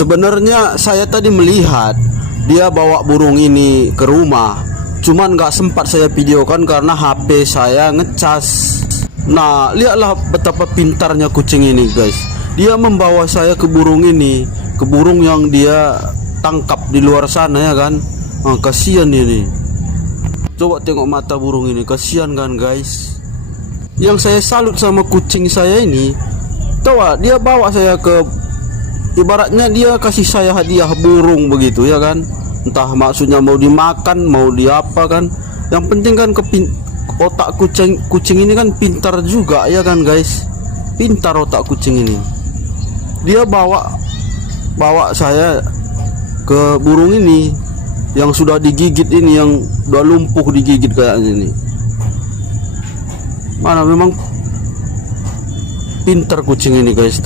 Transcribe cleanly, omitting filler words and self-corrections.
Sebenarnya saya tadi melihat dia bawa burung ini ke rumah, cuman nggak sempat saya videokan karena HP saya ngecas. Nah, lihatlah betapa pintarnya kucing ini guys. Dia membawa saya ke burung ini, ke burung yang dia tangkap di luar sana ya kan. Kasihan ini. Coba tengok mata burung ini, kasihan kan guys. Yang saya salut sama kucing saya ini, tahu gak, dia bawa saya ke, ibaratnya dia kasih saya hadiah burung begitu ya kan. Entah maksudnya mau dimakan, mau diapa kan. Yang penting kan otak kucing ini kan pintar juga ya kan guys. Pintar otak kucing ini. Dia bawa saya ke burung ini yang sudah digigit ini, yang udah lumpuh digigit kayak ini. Mana memang pintar kucing ini guys.